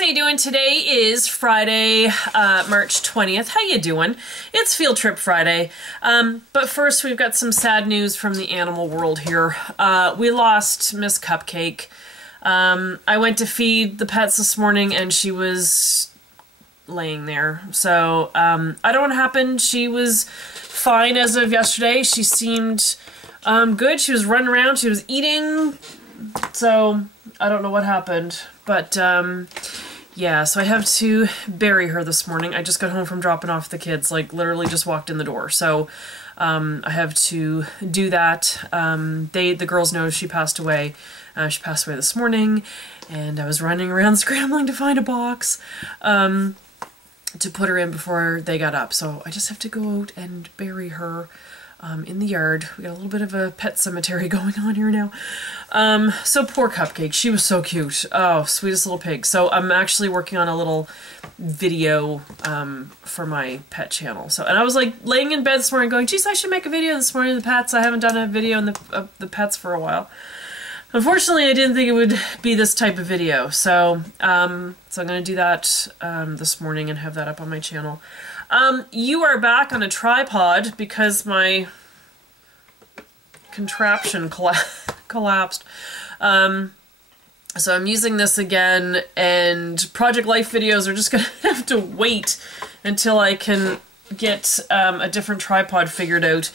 how you doing? Today is Friday, March 20th. How you doing? It's Field Trip Friday. But first we've got some sad news from the animal world here. We lost Miss Cupcake. I went to feed the pets this morning and she was laying there. So, I don't know what happened. She was fine as of yesterday. She seemed good. She was running around. She was eating. So, I don't know what happened. But, yeah, so I have to bury her this morning. I just got home from dropping off the kids, like, literally just walked in the door. So, I have to do that. The girls know she passed away. She passed away this morning, and I was running around scrambling to find a box, to put her in before they got up. So I just have to go out and bury her in the yard. We got a little bit of a pet cemetery going on here now. So poor Cupcake. She was so cute. Oh, sweetest little pig. So I'm actually working on a little video for my pet channel. So, and I was like laying in bed this morning going, geez, I should make a video this morning of the pets. I haven't done a video on the pets for a while. Unfortunately, I didn't think it would be this type of video, so I'm going to do that this morning and have that up on my channel. You are back on a tripod because my contraption collapsed. So I'm using this again, and Project Life videos are just going to have to wait until I can get a different tripod figured out.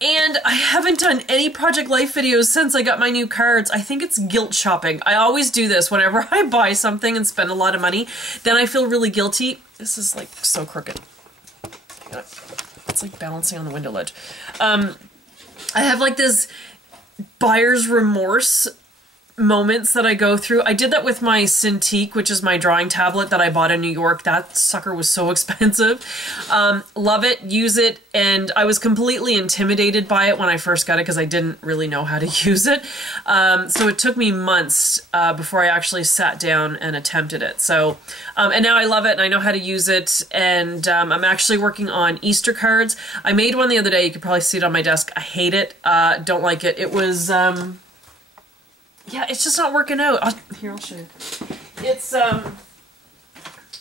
And I haven't done any Project Life videos since I got my new cards. I think it's guilt shopping. I always do this whenever I buy something and spend a lot of money. Then I feel really guilty. This is like so crooked. It's like balancing on the window ledge. I have like this buyer's remorse moments that I go through. I did that with my Cintiq, which is my drawing tablet that I bought in New York. That sucker was so expensive. Love it, use it, and I was completely intimidated by it when I first got it because I didn't really know how to use it. So it took me months before I actually sat down and attempted it. So, and now I love it and I know how to use it, and I'm actually working on Easter cards. I made one the other day. You could probably see it on my desk. I hate it. Don't like it. It was yeah, it's just not working out. Here, I'll show you. It's,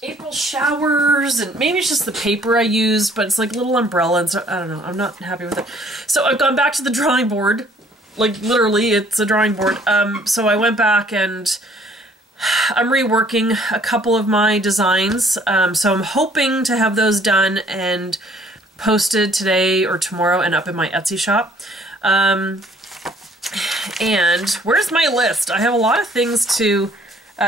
April showers, and maybe it's just the paper I used, but it's like little umbrella, and so, I don't know, I'm not happy with it. So I've gone back to the drawing board. Like, literally, it's a drawing board. So I went back, and I'm reworking a couple of my designs. So I'm hoping to have those done and posted today or tomorrow and up in my Etsy shop. And where's my list? I have a lot of things to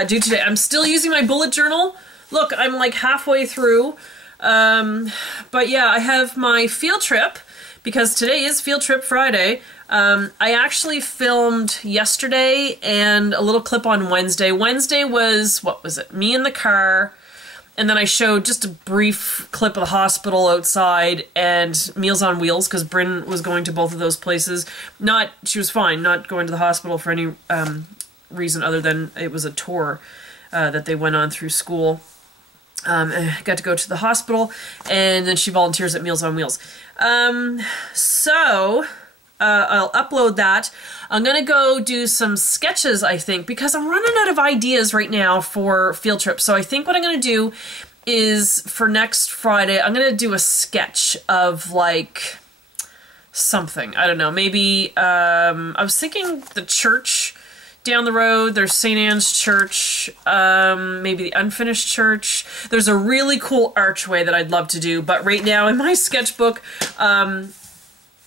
do today. I'm still using my bullet journal. Look, I'm like halfway through. But yeah, I have my field trip because today is Field Trip Friday. I actually filmed yesterday and a little clip on Wednesday. Wednesday was, what was it? Me in the car. And then I showed just a brief clip of the hospital outside and Meals on Wheels, because Bryn was going to both of those places. She was fine, not going to the hospital for any reason other than it was a tour that they went on through school. I got to go to the hospital, and then she volunteers at Meals on Wheels. So I'll upload that. I'm gonna go do some sketches, I think, because I'm running out of ideas right now for field trips. So I think what I'm gonna do is, for next Friday, I'm gonna do a sketch of like something. I don't know, maybe I was thinking the church down the road. There's St. Anne's Church, maybe the unfinished church. There's a really cool archway that I'd love to do, but right now in my sketchbook,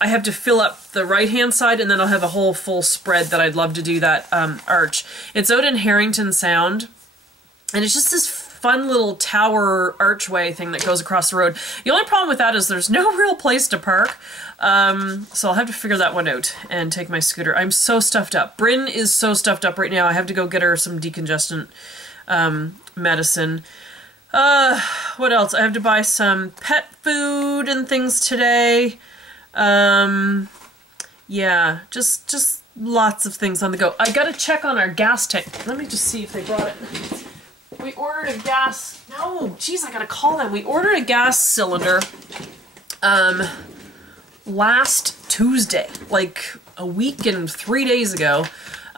I have to fill up the right-hand side, and then I'll have a whole full spread that I'd love to do that arch. It's out in Harrington Sound, and it's just this fun little tower archway thing that goes across the road. The only problem with that is there's no real place to park, so I'll have to figure that one out and take my scooter. I'm so stuffed up. Bryn is so stuffed up right now. I have to go get her some decongestant medicine. What else? I have to buy some pet food and things today. Yeah, just lots of things on the go. I gotta check on our gas tank. Let me just see if they brought it. We ordered a gas, no, geez, I gotta call them. We ordered a gas cylinder, last Tuesday, like a week and 3 days ago.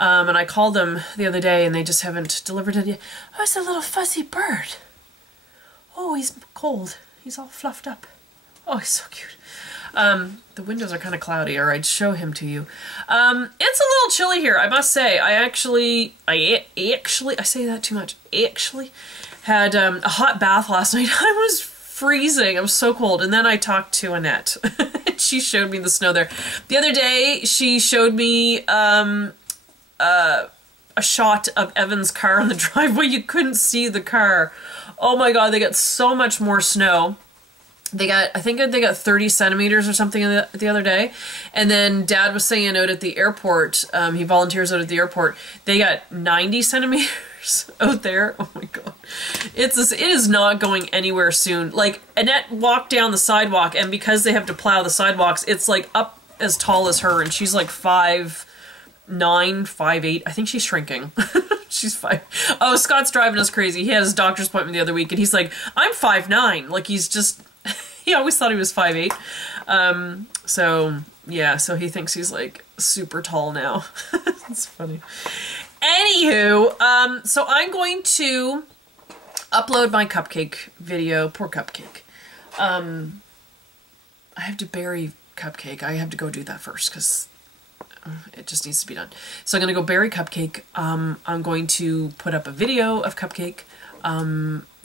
And I called them the other day and they just haven't delivered it yet. Oh, it's a little fuzzy bird. Oh, he's cold. He's all fluffed up. Oh, he's so cute. The windows are kind of cloudy, or I'd show him to you. It's a little chilly here, I must say. I say that too much. I actually had a hot bath last night. I was freezing. I was so cold. And then I talked to Annette. She showed me the snow there. The other day, she showed me a shot of Evan's car on the driveway. You couldn't see the car. Oh my god, they got so much more snow. They got, I think they got 30 centimeters or something the other day. And then Dad was saying out at the airport, he volunteers out at the airport, they got 90 centimeters out there. Oh my god. It is not going anywhere soon. Like, Annette walked down the sidewalk, and because they have to plow the sidewalks, it's like up as tall as her, and she's like 5'9", 5'8". I think she's shrinking. She's 5. Oh, Scott's driving us crazy. He had his doctor's appointment the other week, and he's like, I'm 5'9". Like, he's just... He always thought he was 5'8". So, yeah, so he thinks he's, like, super tall now. It's funny. Anywho, so I'm going to upload my cupcake video. Poor Cupcake. I have to bury Cupcake. I have to go do that first, because it just needs to be done. So I'm going to go bury Cupcake. I'm going to put up a video of Cupcake.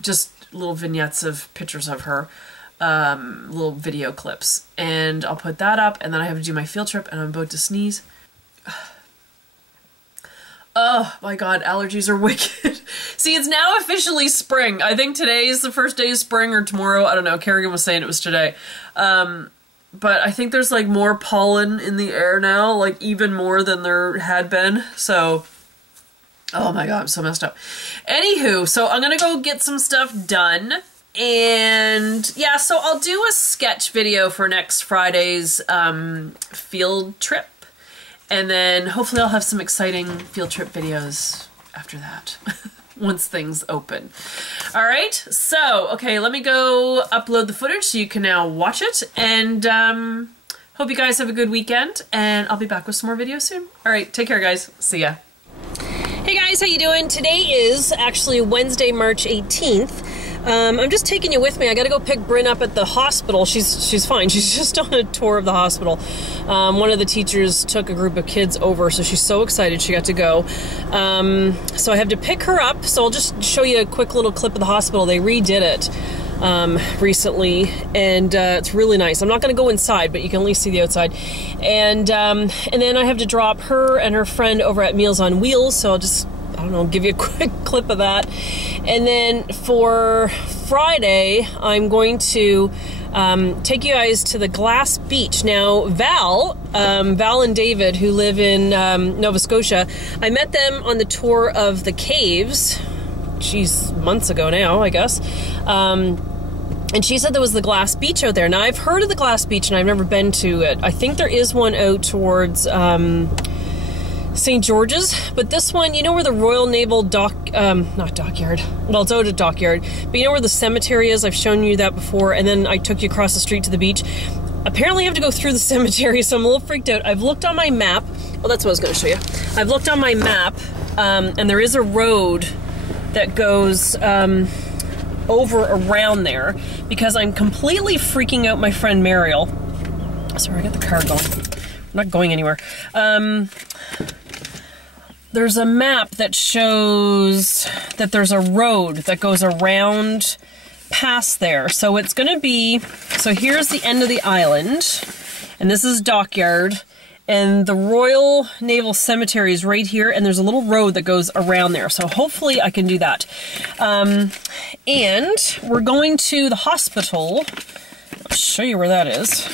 Just little vignettes of pictures of her. Little video clips, and I'll put that up, and then I have to do my field trip, and I'm about to sneeze. Oh my god, allergies are wicked. See, it's now officially spring. I think today is the first day of spring, or tomorrow, I don't know, Kerrigan was saying it was today. But I think there's like more pollen in the air now, like even more than there had been, so... Oh my god, I'm so messed up. Anywho, so I'm gonna go get some stuff done. And yeah, so I'll do a sketch video for next Friday's field trip. And then hopefully I'll have some exciting field trip videos after that, once things open. All right, so, okay, let me go upload the footage so you can now watch it. And hope you guys have a good weekend, and I'll be back with some more videos soon. All right, take care, guys. See ya. Hey guys, how you doing? Today is actually Wednesday, March 18th. I'm just taking you with me. I gotta go pick Bryn up at the hospital. She's fine. She's just on a tour of the hospital. One of the teachers took a group of kids over, so she's so excited she got to go. So I have to pick her up, so I'll just show you a quick little clip of the hospital. They redid it recently, and it's really nice. I'm not gonna go inside, but you can at least see the outside. And then I have to drop her and her friend over at Meals on Wheels, so I'll just, I don't know, give you a quick clip of that. And then for Friday, I'm going to take you guys to the Glass Beach. Now, Val and David, who live in Nova Scotia, I met them on the tour of the caves, geez, months ago now, I guess. And she said there was the Glass Beach out there. Now, I've heard of the Glass Beach, and I've never been to it. I think there is one out towards... St. George's, but this one, you know where the Royal Naval not dockyard, well, it's out at dockyard, but you know where the cemetery is? I've shown you that before, and then I took you across the street to the beach. Apparently I have to go through the cemetery, so I'm a little freaked out. I've looked on my map, well, that's what I was going to show you. I've looked on my map, and there is a road that goes over around there, because I'm completely freaking out my friend Mariel. Sorry, I got the car going. I'm not going anywhere. There's a map that shows that there's a road that goes around past there. So it's going to be, so here's the end of the island, and this is Dockyard, and the Royal Naval Cemetery is right here, and there's a little road that goes around there. So hopefully I can do that. And we're going to the hospital. I'll show you where that is.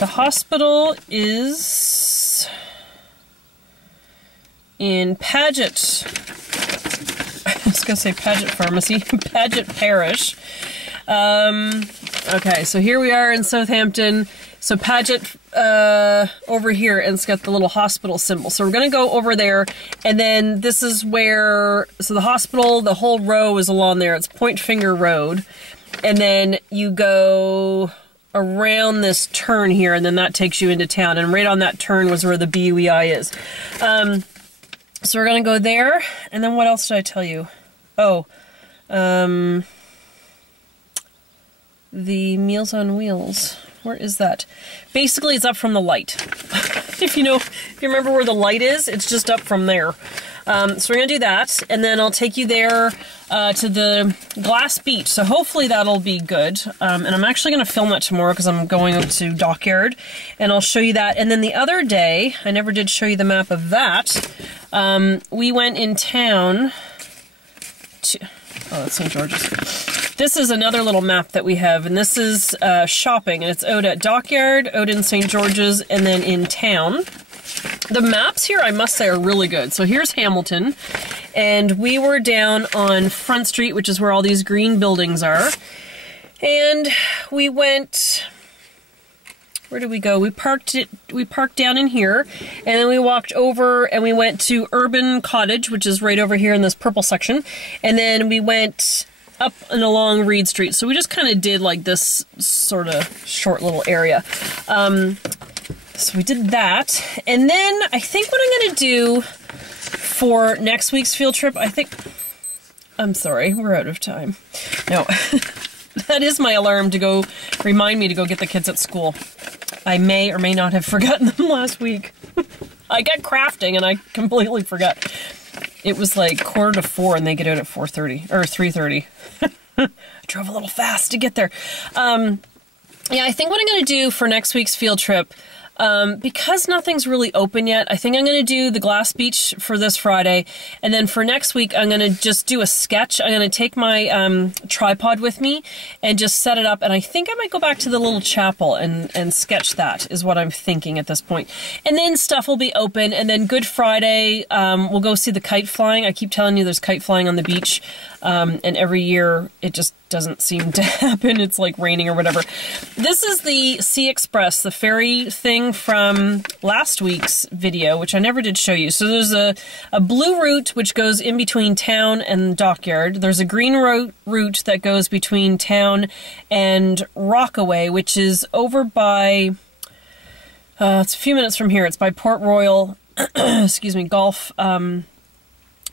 The hospital is in Paget. I was going to say Paget Pharmacy. Paget Parish. Okay, so here we are in Southampton. So Paget over here, and it's got the little hospital symbol. So we're going to go over there, and then this is where, so the hospital, the whole row is along there. It's Point Finger Road. And then you go around this turn here, and then that takes you into town. And right on that turn was where the BUEI is. So we're going to go there. And then what else did I tell you? Oh, the Meals on Wheels. Where is that? Basically, it's up from the light. If you remember where the light is, it's just up from there. So we're going to do that, and then I'll take you there to the glass beach. So hopefully that'll be good. And I'm actually going to film that tomorrow because I'm going out to Dockyard, and I'll show you that. And then the other day, I never did show you the map of that. We went in town to... Oh, that's St. George's. This is another little map that we have, and this is shopping, and it's out at Dockyard, out in St. George's, and then in town. The maps here, I must say, are really good. So here's Hamilton, and we were down on Front Street, which is where all these green buildings are, and we went... Where did we go? We parked down in here, and then we walked over and we went to Urban Cottage, which is right over here in this purple section, and then we went up and along Reed Street. So we just kind of did like this sort of short little area. So we did that, and then I think what I'm going to do for next week's field trip, I'm sorry, we're out of time. No. That is my alarm to go remind me to go get the kids at school. I may or may not have forgotten them last week. I got crafting and I completely forgot. It was like 3:45 and they get out at 4:30 or 3:30. I drove a little fast to get there. Yeah, I think what I'm going to do for next week's field trip, because nothing's really open yet, I think I'm going to do the glass beach for this Friday, and then for next week I'm going to just do a sketch. I'm going to take my tripod with me and just set it up, and I think I might go back to the little chapel and sketch that, is what I'm thinking at this point. And then stuff will be open, and then Good Friday we'll go see the kite flying. I keep telling you there's kite flying on the beach, and every year it just doesn't seem to happen. It's like raining or whatever. This is the Sea Express, the ferry thing from last week's video, which I never did show you. So there's a blue route which goes in between town and Dockyard. There's a green route that goes between town and Rockaway, which is over by, it's a few minutes from here. It's by Port Royal, excuse me, golf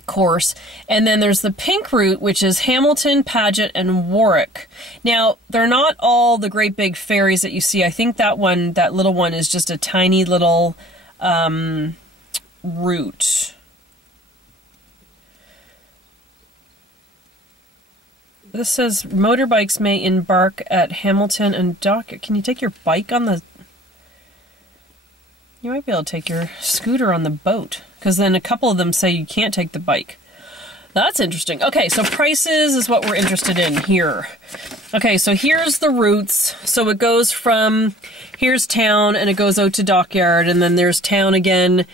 course. And then there's the pink route, which is Hamilton, Paget, and Warwick. Now, they're not all the great big ferries that you see. I think that little one is just a tiny little route. This says motorbikes may embark at Hamilton and Dockyard. Can you take your bike on the... You might be able to take your scooter on the boat, because then a couple of them say you can't take the bike. That's interesting. Okay, so prices is what we're interested in here. Okay, so here's the routes. So it goes from, here's town, and it goes out to Dockyard, and then there's town again,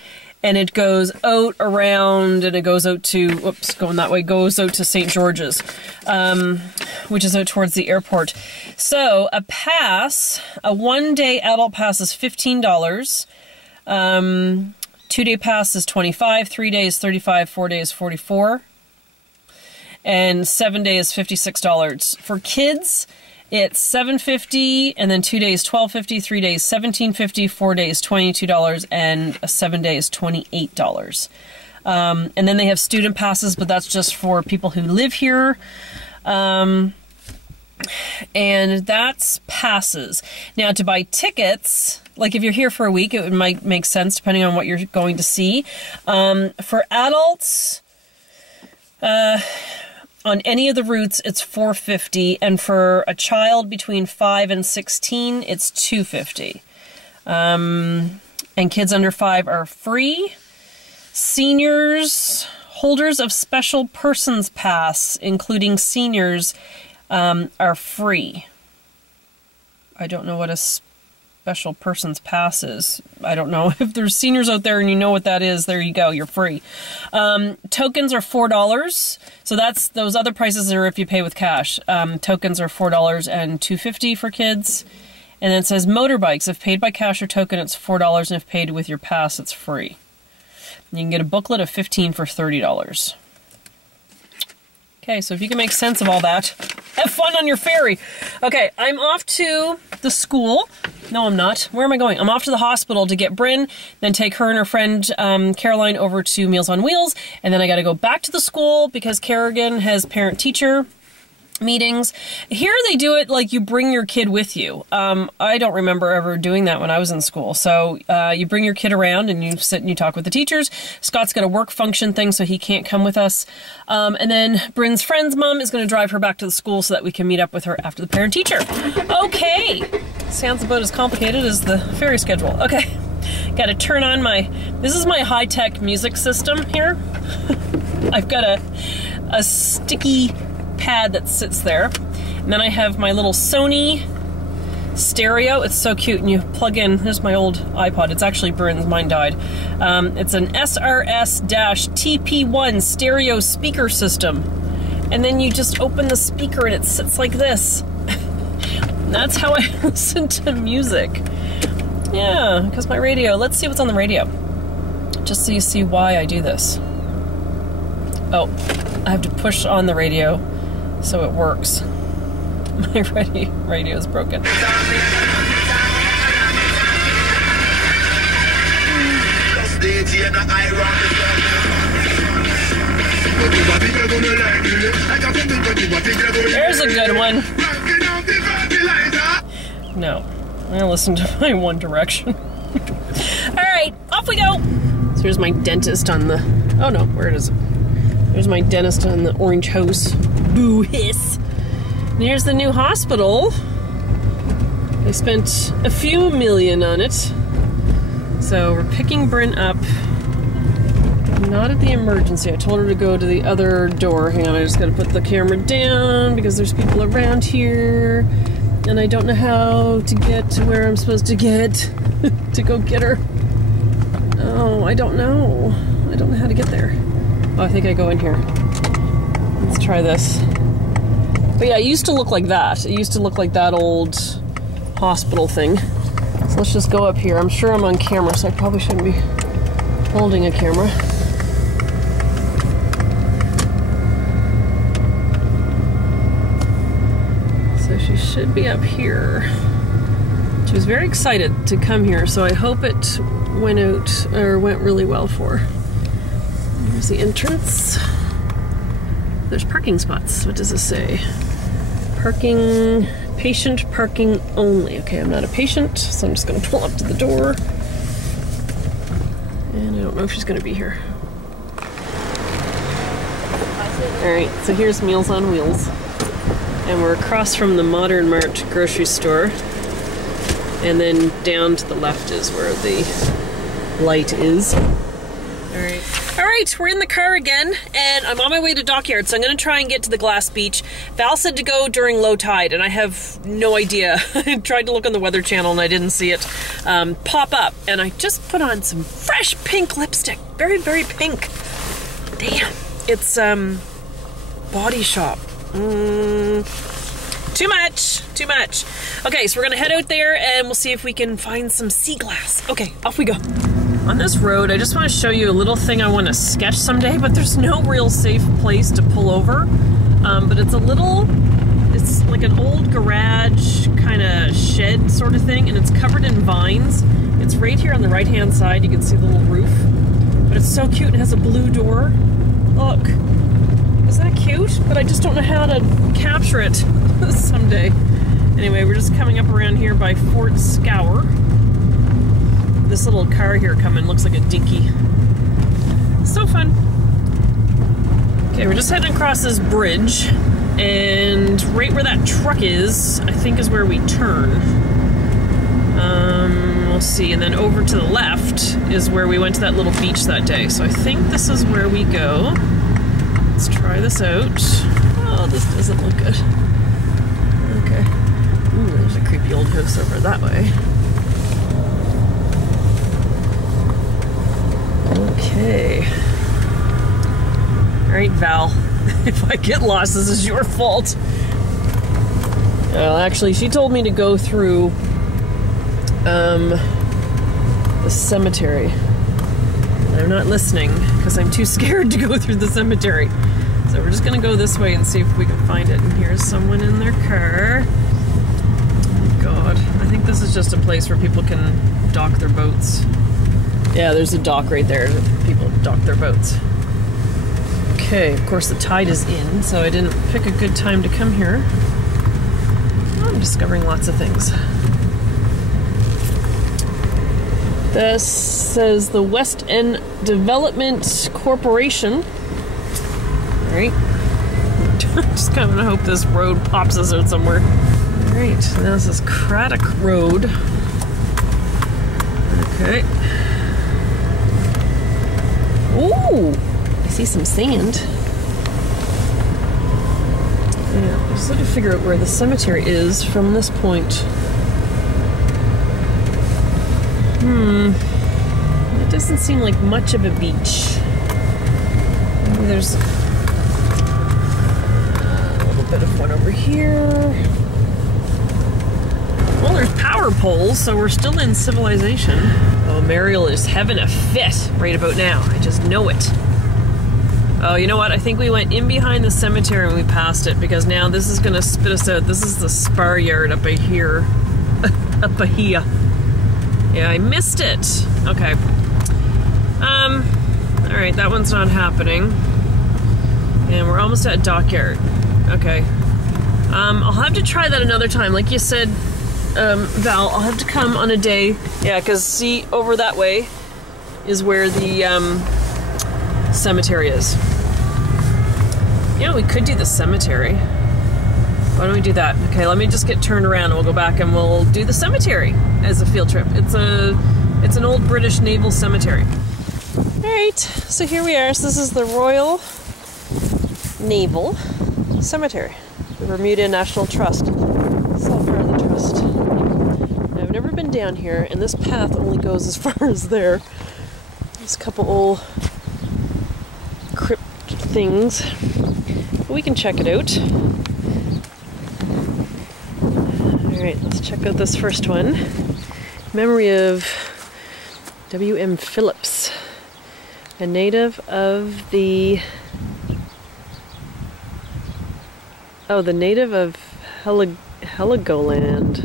and it goes out around, and it goes out to, whoops, going that way, goes out to St. George's, which is out towards the airport. So a pass, a one-day adult pass is $15. 2-day pass is $25, 3 days $35, 4 days $44, and 7 days $56. For kids, it's $7.50, and then 2 days $12.50, 3 days $17.50, 4 days $22, and 7 days $28. And then they have student passes, but that's just for people who live here. And that's passes. Now, to buy tickets, like if you're here for a week, it might make sense depending on what you're going to see. For adults, on any of the routes, it's $4.50, and for a child between 5 and 16, it's $2.50. And kids under 5 are free. Seniors, holders of special persons pass, including seniors, are free. I don't know what a special persons pass is. I don't know if there's seniors out there and you know what that is. There you go, you're free. Tokens are $4. So that's, those other prices are if you pay with cash. Tokens are $4 and $2.50 for kids. And then it says motorbikes. If paid by cash or token, it's $4, and if paid with your pass, it's free. You can get a booklet of $15 for $30. Okay, so if you can make sense of all that, Have fun on your ferry. Okay, I'm off to the school. No, I'm not. Where am I going? I'm off to the hospital to get Bryn, then take her and her friend Caroline over to Meals on Wheels, and then I got to go back to the school because Kerrigan has parent-teacher meetings. Here they do it like you bring your kid with you. I don't remember ever doing that when I was in school. So you bring your kid around and you sit and you talk with the teachers. Scott's got a work function thing, so he can't come with us. And then Bryn's friend's mom is going to drive her back to the school so that we can meet up with her after the parent-teacher. Okay. Sounds about as complicated as the ferry schedule. Okay. Got to turn on this is my high-tech music system here. I've got a sticky pad that sits there, and then I have my little Sony stereo. It's so cute, and you plug in, here's my old iPod, it's actually Bryn's, mine died. It's an SRS-TP1 stereo speaker system, and then you just open the speaker and it sits like this. That's how I listen to music. Yeah, because my radio, let's see what's on the radio, just so you see why I do this. Oh, I have to push on the radio so it works. My radio is broken. There's a good one. No, I listen to my One Direction. Alright, off we go! So here's my dentist on the... Oh no, where is it? There's my dentist on the orange house. Boo hiss. And here's the new hospital. They spent a few million on it. So we're picking Bryn up. Not at the emergency. I told her to go to the other door. Hang on, I just gotta put the camera down because there's people around here. And I don't know how to get to where I'm supposed to get to go get her. Oh, I don't know. I don't know how to get there. Oh, I think I go in here. Let's try this. But yeah, it used to look like that. It used to look like that old hospital thing. So let's just go up here. I'm sure I'm on camera, so I probably shouldn't be holding a camera. So she should be up here. She was very excited to come here, so I hope it went really well for her. Here's the entrance. There's parking spots. What does this say? Parking, patient parking only. Okay, I'm not a patient, so I'm just gonna pull up to the door. And I don't know if she's gonna be here. Alright, so here's Meals on Wheels. And we're across from the Modern Mart grocery store. And then down to the left is where the light is. Alright. Alright, we're in the car again, and I'm on my way to Dockyard, so I'm going to try and get to the Glass Beach. Val said to go during low tide, and I have no idea. I tried to look on the Weather Channel, and I didn't see it pop up. And I just put on some fresh pink lipstick. Very, very pink. Damn. It's, Body Shop. Too much. Too much. Okay, so we're going to head out there, and we'll see if we can find some sea glass. Okay, off we go. On this road, I just want to show you a little thing I want to sketch someday, but there's no real safe place to pull over. But it's like an old garage kind of shed sort of thing, and it's covered in vines. It's right here on the right-hand side. You can see the little roof. But it's so cute. It has a blue door. Look. Isn't that cute? But I just don't know how to capture it someday. Anyway, we're just coming up around here by Fort Scour. This little car here coming looks like a dinky. So fun. Okay, we're just heading across this bridge, and right where that truck is, I think is where we turn. We'll see, and then over to the left is where we went to that little beach that day. So I think this is where we go. Let's try this out. Oh, this doesn't look good. Okay. Ooh, there's a creepy old house over that way. Okay. Alright, Val. If I get lost, this is your fault. Well, actually, she told me to go through the cemetery. I'm not listening because I'm too scared to go through the cemetery. So we're just gonna go this way and see if we can find it. And here's someone in their car. Oh God, I think this is just a place where people can dock their boats. Yeah, there's a dock right there that people dock their boats. Okay, of course the tide is in, so I didn't pick a good time to come here. I'm discovering lots of things. This says the West End Development Corporation. Alright. Just kind of hope this road pops us out somewhere. Alright, now this is Craddock Road. Okay. Ooh! I see some sand. Yeah, I just have to figure out where the cemetery is from this point. It doesn't seem like much of a beach. Maybe there's a little bit of one over here. Well, there's power poles, so we're still in civilization. Oh, Mariel is having a fit right about now. I just know it. Oh, you know what? I think we went in behind the cemetery and we passed it, because now this is gonna spit us out. This is the spar yard up here. Up here. Yeah, I missed it. Okay. Alright, that one's not happening. And we're almost at Dockyard. Okay. I'll have to try that another time. Like you said, Val, I'll have to come on a day. Yeah, because see, over that way is where the cemetery is. Yeah, we could do the cemetery. Why don't we do that? Okay, let me just get turned around and we'll go back and we'll do the cemetery as a field trip. It's an old British naval cemetery. Alright, so here we are. So this is the Royal Naval Cemetery, the Bermuda National Trust. It's all part of the trust. Now, I've never been down here, and this path only goes as far as there. There's a couple old crypt things. But we can check it out. Alright, let's check out this first one. Memory of W.M. Phillips, a native of the native of Heligoland,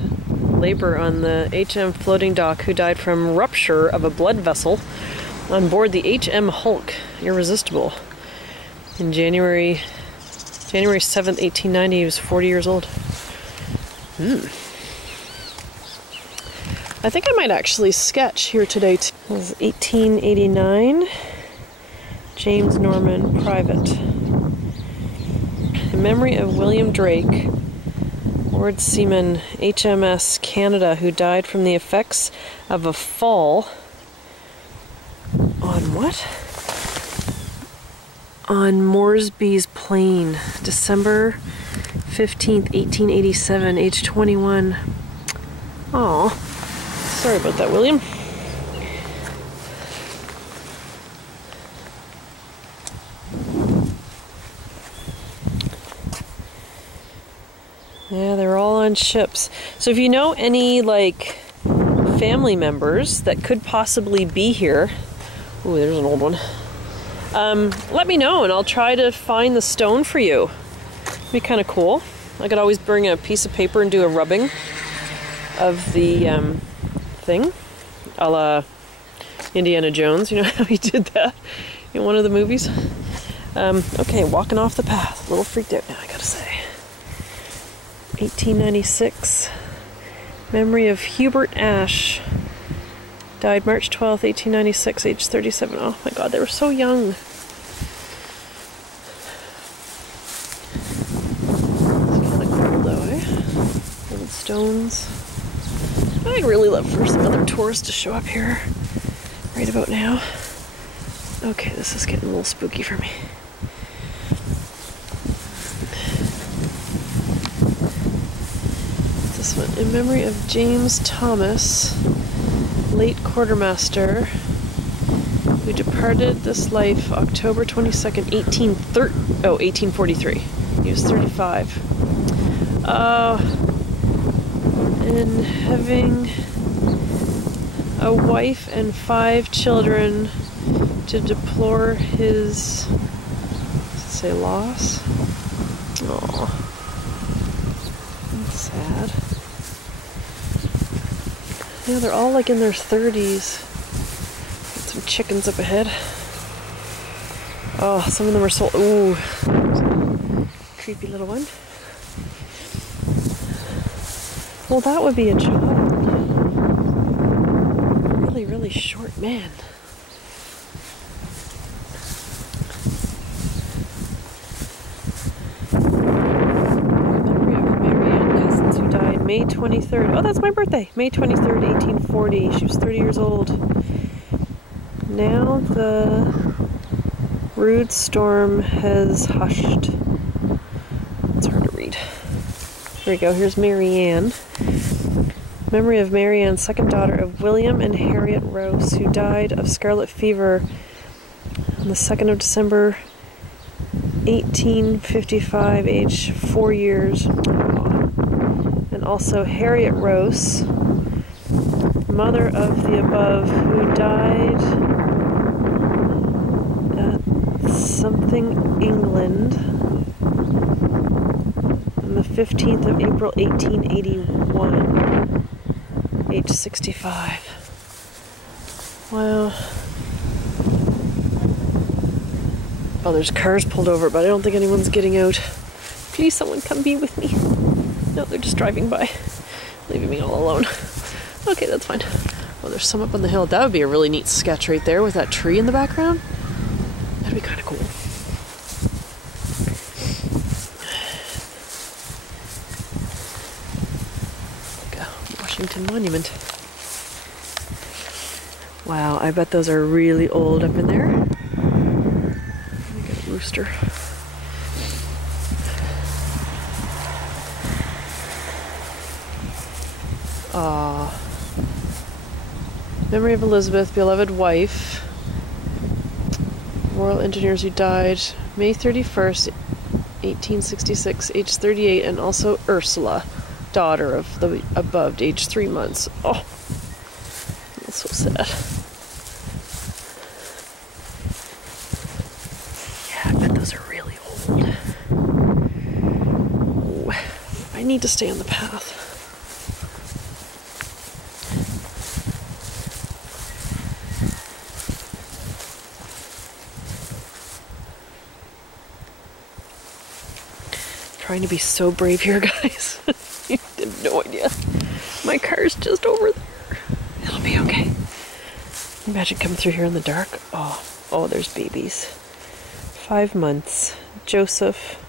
labor on the H.M. floating dock, who died from rupture of a blood vessel on board the H.M. Hulk, Irresistible, in January 7th, 1890. He was 40 years old. I think I might actually sketch here today. This is 1889. James Norman, private. In memory of William Drake, Lord Seaman, HMS Canada, who died from the effects of a fall on what? On Moresby's Plain, December 15th, 1887, age 21. Aw, sorry about that, William. Yeah, they're all on ships. So if you know any, like, family members that could possibly be here... Ooh, there's an old one. Let me know and I'll try to find the stone for you. It'd be kind of cool. I could always bring a piece of paper and do a rubbing of the thing. A la Indiana Jones, you know how he did that in one of the movies? Okay, walking off the path. A little freaked out now, I gotta say. 1896. Memory of Hubert Ashe. Died March 12th, 1896, age 37. Oh my god, they were so young. It's kind of cool though, eh? Old stones. I'd really love for some other tourists to show up here right about now. Okay, this is getting a little spooky for me. This one, in memory of James Thomas, late quartermaster, who departed this life October 22nd, 1843. He was 35. And having a wife and 5 children, to deplore his say loss. Aw. That's sad. Yeah, they're all like in their 30s. Got some chickens up ahead. Oh, some of them are so... Ooh. Creepy little one. Well, that would be a child. Really, really short man. May 23rd. Oh, that's my birthday. May 23rd, 1840. She was 30 years old. Now the rude storm has hushed. It's hard to read. Here we go. Here's Mary Ann. Memory of Mary Ann, second daughter of William and Harriet Rose, who died of scarlet fever on the 2nd of December, 1855, age 4 years. Also Harriet Rose, mother of the above, who died at something, England, on the 15th of April, 1881, age 65. Wow. Oh, there's cars pulled over, but I don't think anyone's getting out. Please, someone come be with me. No, they're just driving by, leaving me all alone. Okay, that's fine. Oh, there's some up on the hill. That would be a really neat sketch right there with that tree in the background. That'd be kind of cool. Like a Washington Monument. Wow, I bet those are really old up in there. Let me get a rooster. Memory of Elizabeth, beloved wife, Royal Engineers who died May 31st, 1866, age 38, and also Ursula, daughter of the above, age 3 months. Oh, that's so sad. Yeah, I bet those are really old. Ooh, I need to stay on the path. Trying to be so brave here, guys. You have no idea. My car's just over there. It'll be okay. Imagine coming through here in the dark. Oh, there's babies. 5 months. Joseph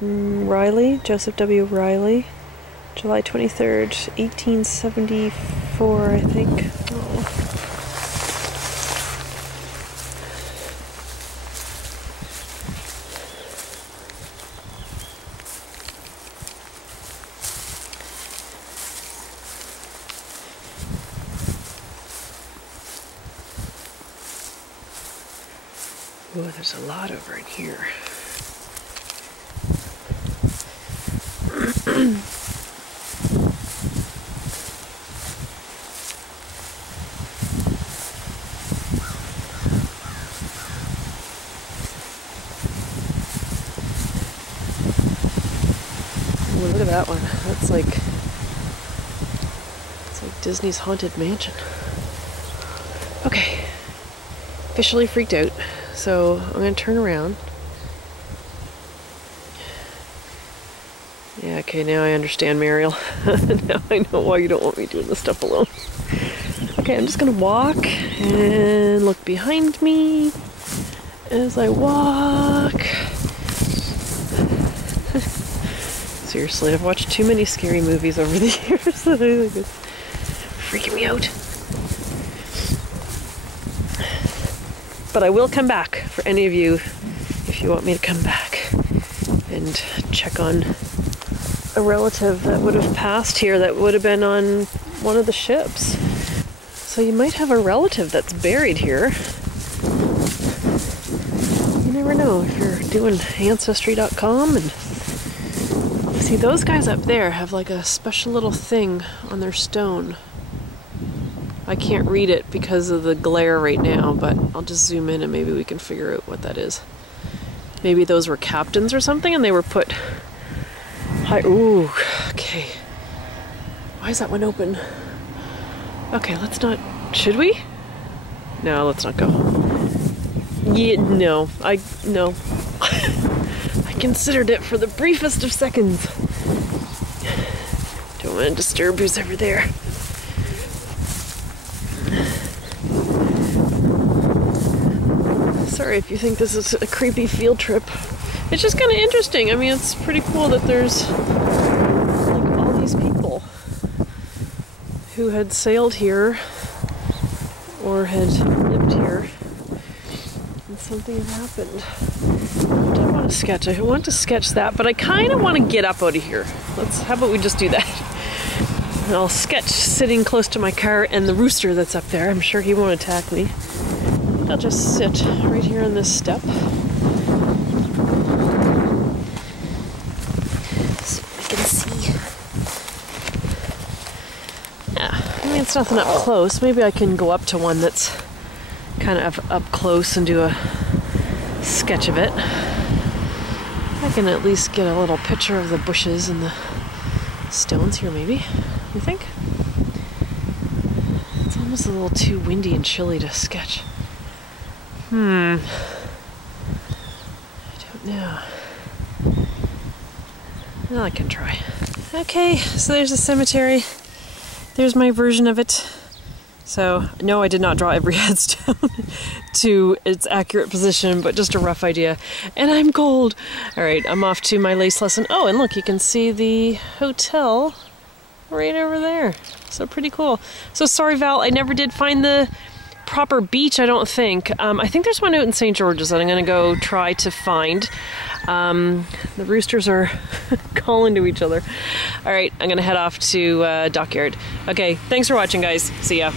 Riley, Joseph W. Riley, July 23rd, 1874, I think. Oh. Oh, there's a lot over in here. Oh, look at that one. It's like Disney's Haunted Mansion. Okay. Officially freaked out. So I'm going to turn around. Yeah, okay, now I understand, Mariel. Now I know why you don't want me doing this stuff alone. Okay, I'm just going to walk and look behind me as I walk. Seriously, I've watched too many scary movies over the years that I think it's freaking me out. But I will come back for any of you if you want me to come back and check on a relative that would have passed here that would have been on one of the ships. So you might have a relative that's buried here. You never know if you're doing Ancestry.com. And see, those guys up there have like a special little thing on their stone. I can't read it because of the glare right now, but I'll just zoom in and maybe we can figure out what that is. Maybe those were captains or something and they were put high. Ooh, okay. Why is that one open? Okay, let's not, should we? No, let's not go. Yeah, no, no. I considered it for the briefest of seconds. Don't want to disturb who's over there. Sorry if you think this is a creepy field trip. It's just kind of interesting. I mean, it's pretty cool that there's like all these people who had sailed here or had lived here and something had happened. I don't want to sketch. I want to sketch that, but I kind of want to get up out of here. How about we just do that? And I'll sketch sitting close to my car and the rooster that's up there. I'm sure he won't attack me. I'll just sit right here on this step. So I can see. Yeah, I mean, it's nothing up close. Maybe I can go up to one that's kind of up close and do a sketch of it. I can at least get a little picture of the bushes and the stones here, maybe. You think? It's almost a little too windy and chilly to sketch. I don't know. Well, I can try. Okay, so there's a cemetery. There's my version of it. So, no, I did not draw every headstone to its accurate position, but just a rough idea. And I'm cold. All right, I'm off to my lace lesson. Oh, and look, you can see the hotel right over there. So pretty cool. So sorry, Val, I never did find the proper beach, I don't think. I think there's one out in St. George's that I'm going to go try to find. The roosters are calling to each other. All right, I'm going to head off to Dockyard. Okay, thanks for watching, guys. See ya.